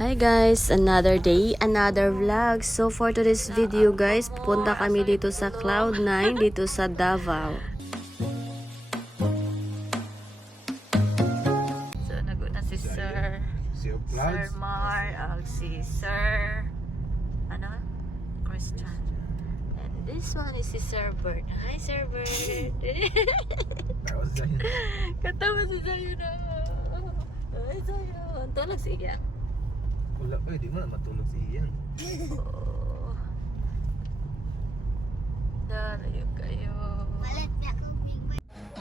Hi guys, another day, another vlog. So for today's video guys, pupunta kami dito sa Cloud9 dito sa Davao. So naguna si Sir Mar, si Sir Christian. And this one is si Sir Bert. Hi Sir Bert. Katawa si Zayo na. Hi Zayo. Tulog siya. Wala pa, di mo na matulog si Ian. Oh. Dalayo kayo.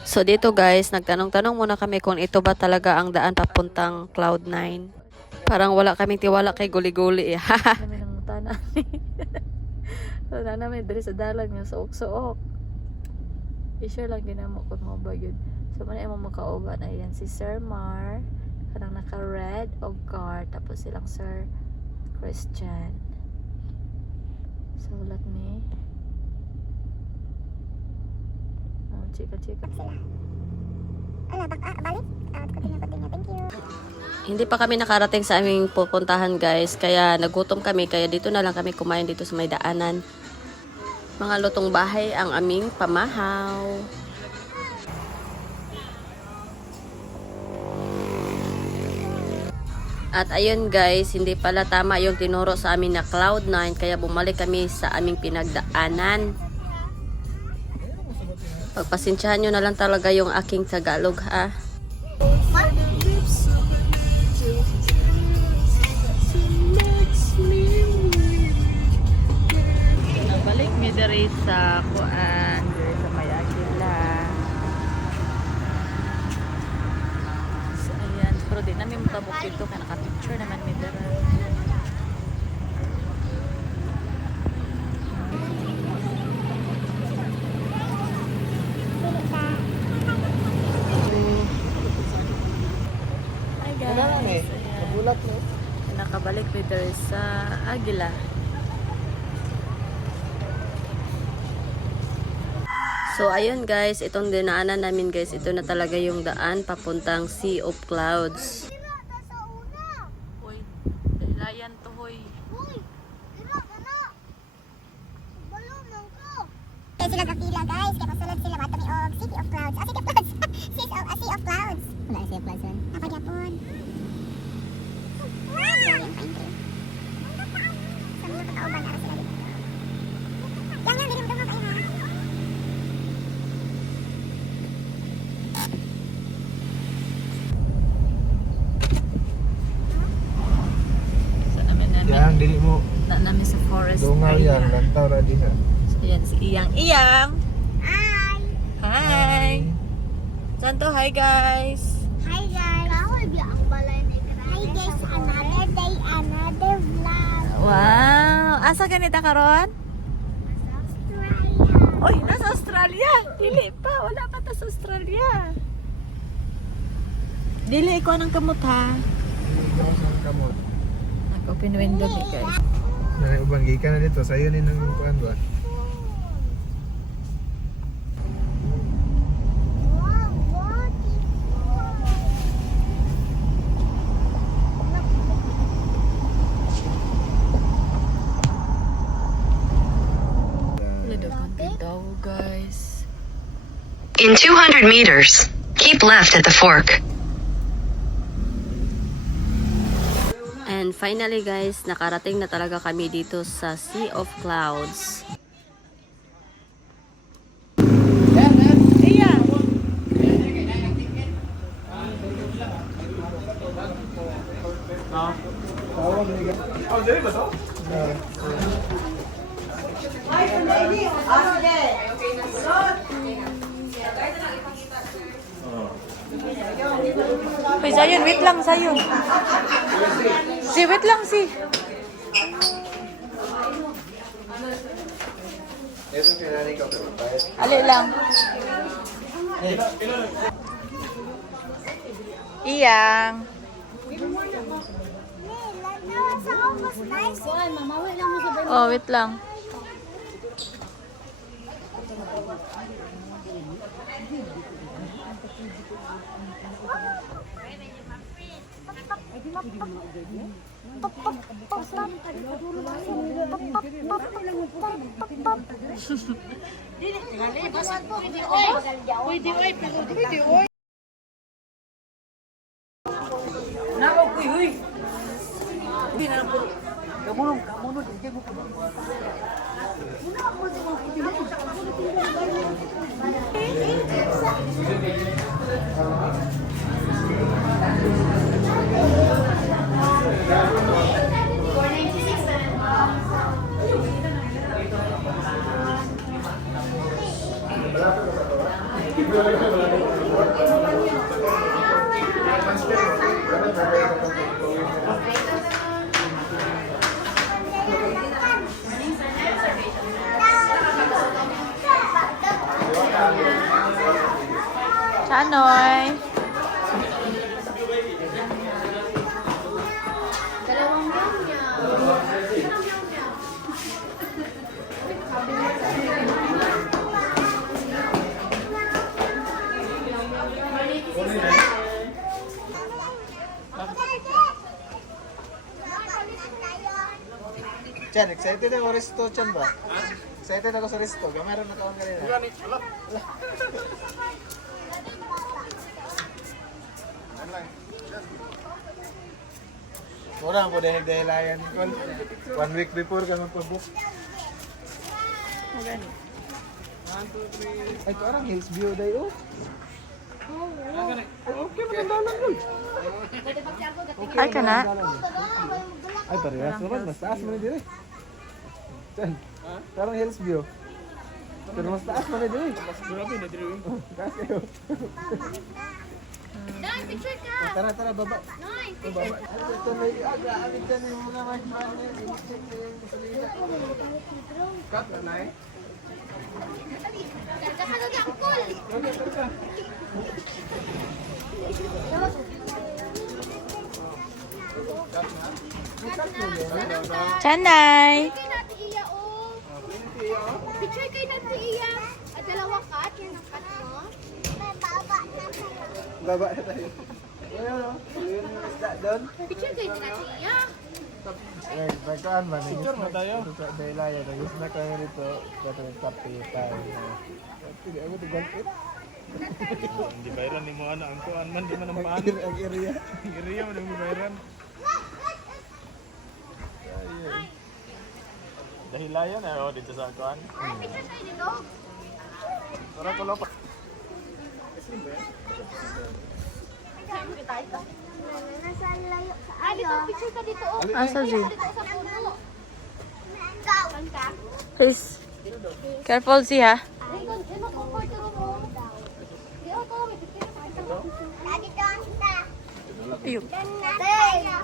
So dito guys, nagtanong-tanong muna kami kung ito ba talaga ang daan papuntang Cloud9. Parang wala kaming tiwala kay guli-guli eh. Kami nang tanan. So na namin diri sa dalan nga suok-suok. I-share lang ginamo kung mo ba yun. So man mo makauban na yan si Sir Mar. Parang naka-red o car. Tapos silang Sir Christian. So, let me. Oh, chika-chika. Balik. Continue. Thank you. Hindi pa kami nakarating sa aming pupuntahan guys. Kaya nagutom kami. Kaya dito na lang kami kumain dito sa may daanan. Mga lutong bahay ang aming pamahaw. At ayun guys, hindi pala tama yung tinuro sa amin na Cloud9, kaya bumalik kami sa aming pinagdaanan. Pagpasensyahan nyo na lang talaga yung aking Tagalog ha. Nabalik mi diri sa kuan, diri sa Mayakila. Pero di namin matabok dito kaya naka-picture naman may dara. Hi guys! Nagulat mo. Nakabalik may dara sa Aguila. So ayun guys, itong dinaanan namin guys, ito na talaga yung daan papuntang Sea of Clouds. Hoy, layan to hoy. Kaya sila kapila guys, kaya pasulod sila matami og City of Clouds. City of Clouds. Sea of Clouds. Wala Sea of Clouds yun. Napagyapon. Wow! Galing pa intro. Sa mga katauban na sila dito. Yan, dili mo dumog kayo ha. Yan, dili mo. Na namin sa forest Dungaw area. yan, lantaw ra di ha. So yan si Iyang. Hi! Hi! Santo, hi guys! Hi guys! Hi guys, another day, another vlog. Wow! Asa ganita karon? Australia. Oy, nasa Australia! Dili pa, wala pa ta sa Australia. Dili ko ng kamot ha. Ikaw sa kamot. Nag-open window ni guys. Nanay uban gikan na dito, sayo ni nang kuan ba? Wow, what is daw guys. In 200 meters, keep left at the fork. And finally guys, nakarating na talaga kami dito sa Sea of Clouds. Oh, dili ba to? Hoy, Zayon, wait lang, Zayon. Si, wait lang, si. Ito kay nanay ko pero bayad. Ali lang. Iyang. Oh, wait lang. Chanoy. Chan, excited ako resto, Chan ba? Excited ako sa resto. Gamay rin nakaon kanina. Mura po dahil dahilayan ko. 1 week before ka magpabook. Ay, ito arang Hills View day, oh. Okay, maganda lang. Ay ka na. Ay, parehas naman. Mas taas mo na dire. Chan, parang Hills View. Pero mas taas mo na dire. Mas grabe na dire. Taas kayo. Dahil picture ka! Tara, tara, baba. Noy, Baba. Ito may aga-alit dyan yung mga mahimani. I-check na yung salida. Cut na na eh. Kakagag ang cool! Chanay. Kay natin iya, oh. Picture kay natin iya. At dalawang cut, yan ang cut mo. Baba na tayo. Ayun o. Ayun yung isda doon. Picture kay natin iya. Eh, pagkaan man. Picture mo tayo. Sa Daylaya. Nagis na kayo rito. Kato yung kape tayo. Hindi ako tigalpit. Hindi bayran ni mo ana ang kuan man di man ang paan. Ang area. Iriya man ang bayran. Dahilayan oh dito sa kuan. Ay, picture tayo dito. Tara ko pa. Nasa layo sa ano. Dito, picture ka dito, oh. Asa G? Dito sa puno. Saan ka? Please. Careful si ha. Lincoln, ano comfort room mo? Di ako, may picture ka dito. Lagi doon ka. Ayun. Doon na tayo.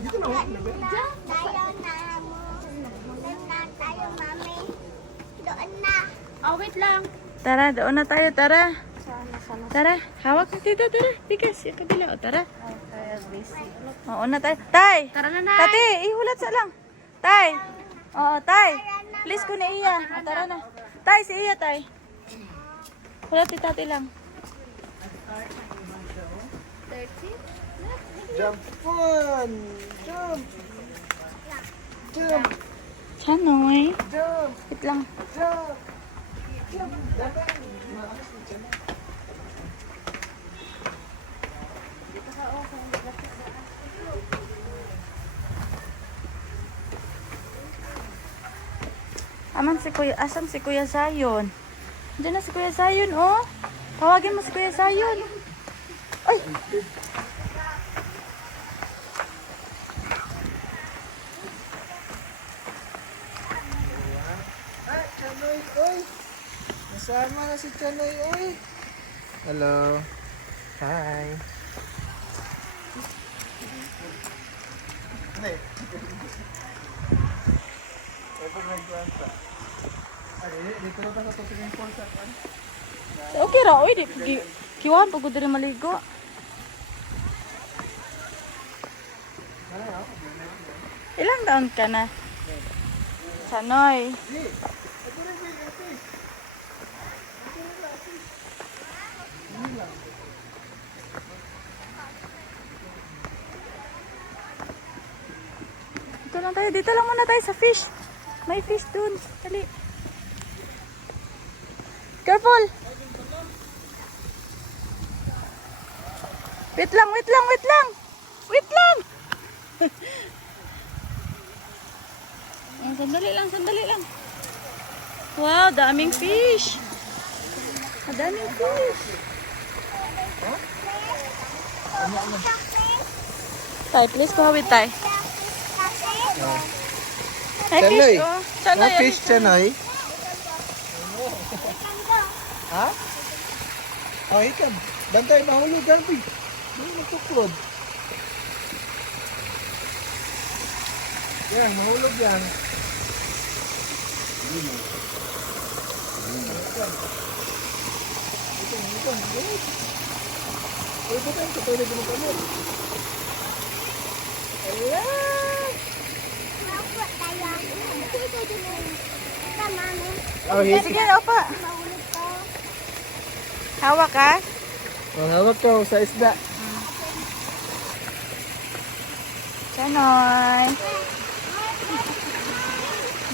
Dito na. Tayo na mo. Doon na tayo, mami. Doon na. Oh, wait lang. Tara, doon na tayo. Tara. Tara, hawak ka dito. Tara, bigas. Yung kabila. O, tara. Oo na tayo. Tay! Tara na, Tati, ihulat sa lang. Tay! Oo, Tay. Please ko na iya. O, tara na. Tay, si iya, Tay. Hulat si Tati lang. 30? Jump on! Jump! Jump! Chanoy. Jump! Wait lang. Jump! Aman si Kuya, asan si Kuya Sayon? Diyan na si Kuya Sayon, oh. Tawagin mo si Kuya Sayon. Ay! Ay, Chanoy, oy! Nasama na si Chanoy, oy! Hello. Hi. Hindi. Ito nagkwanta. Ay, dito na tayo sa swimming pool sa kan. Okay ra, oy. Kiwan, pagod rin maligo. Ilang taon ka na? Chanoy. lang tayo. Dito lang muna tayo sa fish. May fish dun. Dali. Careful. Wait lang, wait lang, wait lang. Wait lang. Ayan, sandali lang, sandali lang. Wow, daming fish. Daming fish. Tay, please kuha with Tay. May fish, oh. Chanoy, Oh, fish, chanoy. Ha? Oh, ikan. Bantay, mahulog yan, Pi. Hindi magtuklod. Yan, mahulog yan. Ay, ito tayo. Ito tayo mo kamo. Ala! Mahulog tayo. Ito din mo. Tama mo. Oh, hit. sige, opa. Mahulog ko. Hawak ka. Oh, hawak ko sa isda. Chanoy.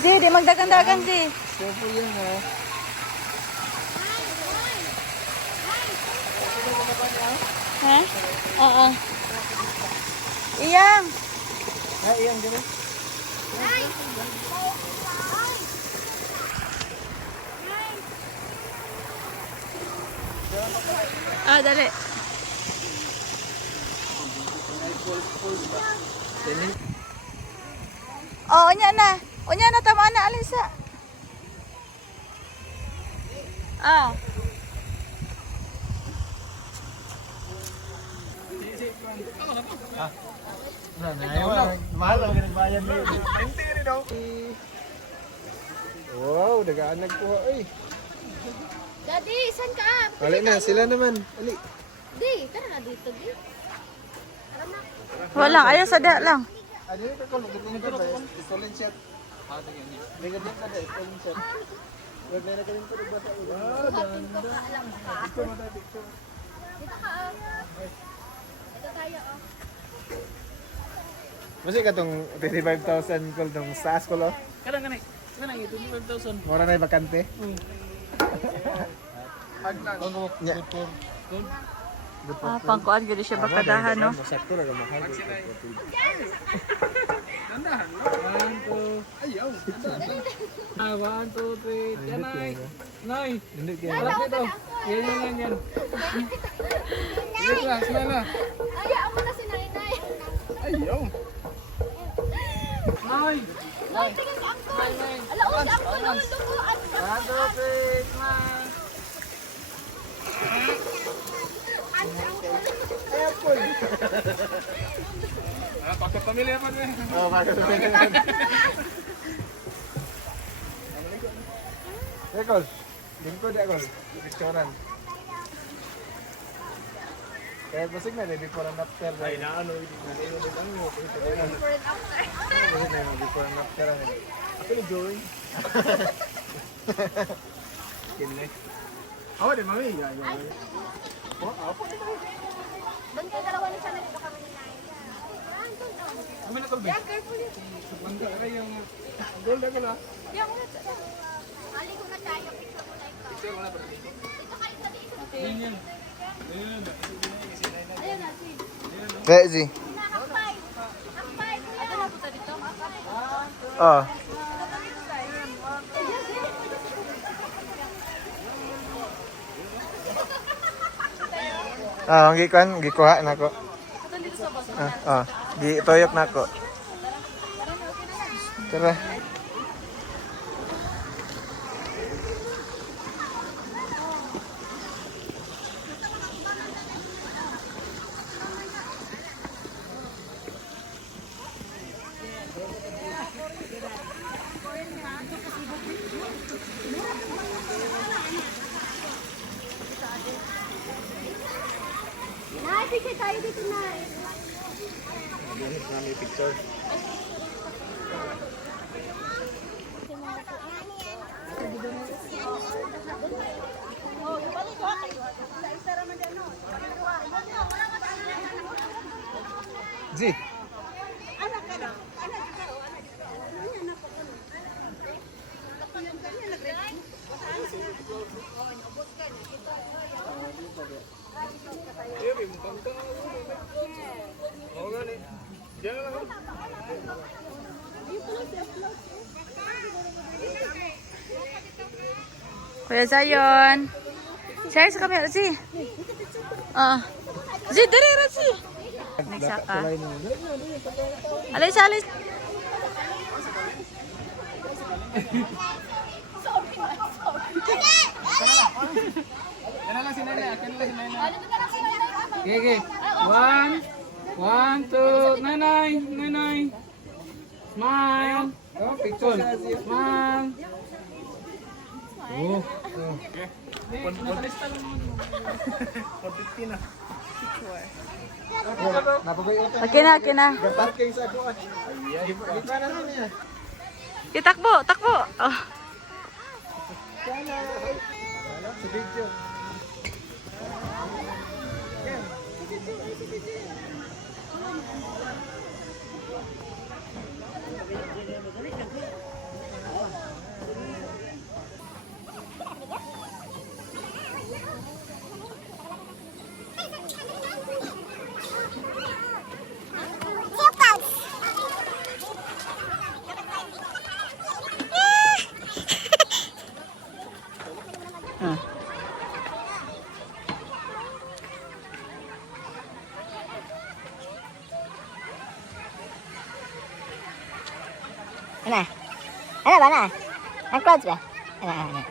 Zi, di magdagan-dagan, Zi. Careful yan, ha. Ha? Oo. Iyang. Ay, iyan, gano'n. Ah, dali. Oh, unya na. Unya na, tama na, Alisa. Ah. Mahal ang ginagbayan mo yun. Hindi rin ako. Wow, dagaan nagkuha. Ay, Daddy, saan ka? wala na, sila naman. Ali. Di, tara na dito, di. Wala, ayaw sa da lang. Ano yung kakul? Ganyan ka ba? Stolen shot. Ganyan ka ba? Stolen shot. Huwag na nagaling ko nagbasa ulo. Picture mo tayo, picture. Dito ka, oh. Dito tayo, oh. Masih ka itong 35,000 kul nung sa asko lo? Kadang ito 25,000. Mura na yung bakante? Nya. Ah, pangkuan gid siya bakadahan, no? Sakto na gamahal. Dandahan lang. 1, 2, 3. Yan ay. Nay. Hindi kaya. Harap dito. Yan. Dito lang, sila na. Ayaw mo na si Nainay. Ayaw. Nay. Nay, tingin ka, Uncle. Alaos, Uncle. Ang lukuan. 1, 2, 3. Nay. Pakai pamilya pa rin. Oh, bakit sa pwede naman? Ekol, lingkod Ekol. Picturean. Kaya busing na, before and after. Ay, naano, hindi mo. Before and after. Ako ni Joey. Kinle. Ako din, mami. Doon kayo dalawa ni Chanel. Dito kami ni Nay. Kami na tolbe. Bangga ka yung gold ka la. Yan, una. Aligo na tayo. Picture mo na ikaw. Dito kayo sa dito. Yan. Ayun na, sweet. Rezi. Nakakapay. Nakakapay. Ito na po dito. Oh. Ah, ang gikuha nako. Gitoyok nako. Tara. Nay, picture tayo dito, Nay. Picture. Ji. Kuya Zion. Share sa camera, si. Si, dali ra si. Nagsaka. Alis, alis. Yan na lang si Nanay. Yan na lang si Nanay. Okay, okay. One, two. Nanay. Nanay. Smile. Oh, picture sa siya. Smile. Oh. Napabayo ta. Okay na. Parking sa ako. Di pa na niya. Takbo. Oh. Sa video. Sea of Clouds. Ano? Ano ba na? Ang clouds ba? Ano?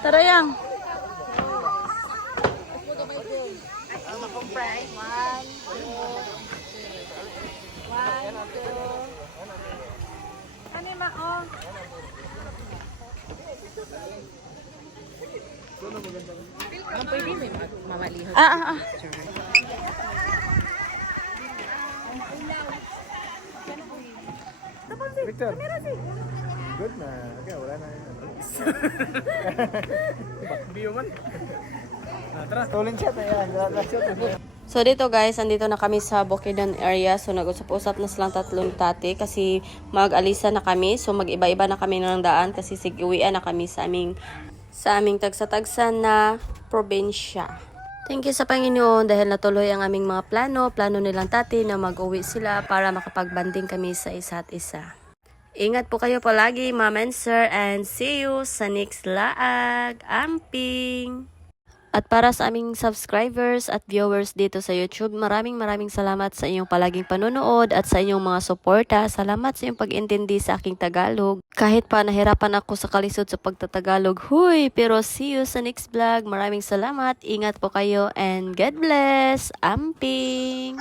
Tara yang. Ah. Victor. Good na. Okay, wala na. Bio man. Tara, stolen shot na yan. Last shot. So dito guys, andito na kami sa Bukidnon area. So nag-usap-usap na silang tatlong tati kasi mag-alisa na kami. So mag-iba-iba na kami ng daan kasi sig-uwian na kami sa aming tagsa-tagsa na probinsya. Thank you sa Panginoon dahil natuloy ang aming mga plano nilang tati na mag-uwi sila para makapagbanding kami sa isa't isa. Ingat po kayo palagi, Ma'am and Sir, and see you sa next laag. Amping! At para sa aming subscribers at viewers dito sa YouTube, maraming salamat sa inyong palaging panonood at sa inyong mga suporta. Salamat sa inyong pag-intindi sa aking Tagalog. Kahit pa nahirapan ako sa kalisod sa pagtatagalog, pero see you sa next vlog. Maraming salamat, ingat po kayo, and God bless! Amping!